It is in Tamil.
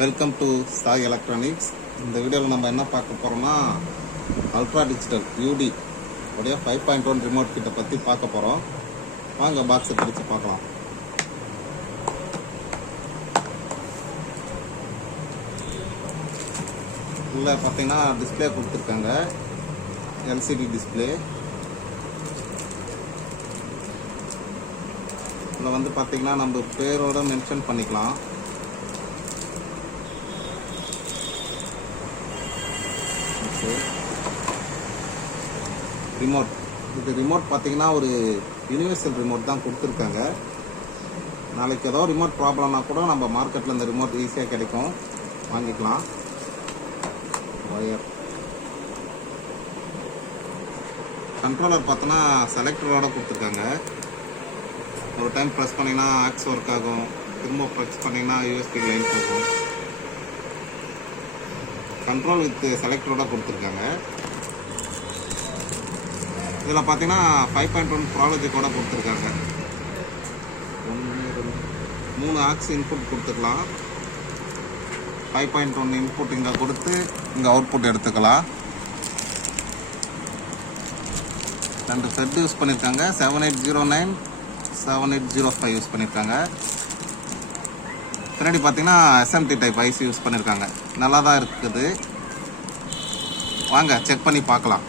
Welcome to Sai electronics. இந்த வீடியோவில் நம்ம என்ன பார்க்க போகிறோம்னா அல்ட்ரா டிஜிட்டல் யூடி உடைய 5.1 ரிமோட் கிட்ட பற்றி பார்க்க போகிறோம். வாங்க பாக்ஸை பிடிச்சி பார்க்கலாம். உள்ள பார்த்தீங்கன்னா டிஸ்பிளே கொடுத்துருக்காங்க, எல்சிடி டிஸ்பிளே. இதில் வந்து பார்த்தீங்கன்னா நம்ம பேரோட மென்ஷன் பண்ணிக்கலாம். ரிமோட், இது ரிமோட் பார்த்தீங்கன்னா ஒரு யூனிவர்சல் ரிமோட் தான் கொடுத்துருக்காங்க. நாளைக்கு ஏதோ ரிமோட் ப்ராப்ளம்னா கூட நம்ம மார்க்கெட்டில் இந்த ரிமோட் ஈஸியாக கிடைக்கும், வாங்கிக்கலாம். ஒயர் கண்ட்ரோலர் பார்த்தோன்னா செலக்டரோட கொடுத்துருக்காங்க. ஒரு டைம் ப்ரெஸ் பண்ணிங்கன்னா ஆக்ஸ் ஒர்க் ஆகும், திரும்ப ப்ரெஸ் பண்ணிங்கன்னா யூஎஸ்பி லைன் போகும். கண்ட்ரோல் வித் செலக்டரோட கொடுத்துருக்காங்க. இதில் பார்த்தீங்கன்னா 5.1 ப்ராலஜிக்கோட கொடுத்துருக்காங்க. 3 ஆக்ஸ் இன்புட் கொடுத்துக்கலாம். 5.1 இன்புட் இங்கே கொடுத்து இங்கே அவுட்புட் எடுத்துக்கலாம். 2 செட் யூஸ் பண்ணியிருக்காங்க. 7809 7805 யூஸ் பண்ணியிருக்காங்க. பின்னாடி பார்த்தீங்கன்னா SMT டைப் ஐசி யூஸ் பண்ணியிருக்காங்க. நல்லா தான் இருக்குது. வாங்க செக் பண்ணி பார்க்கலாம்.